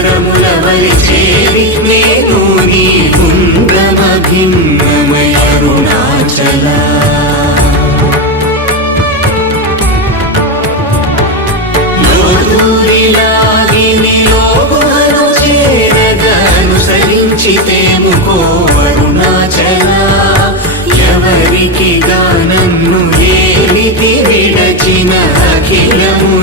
స్వరముల వలి చేరి నేను నీ గుండ్రమ భిన్నమయ అరుణాచల. లోదూరిలాగిని అరుణాచల. ఎవరికి గానన్ను ఏలికి విడచిన అఖిల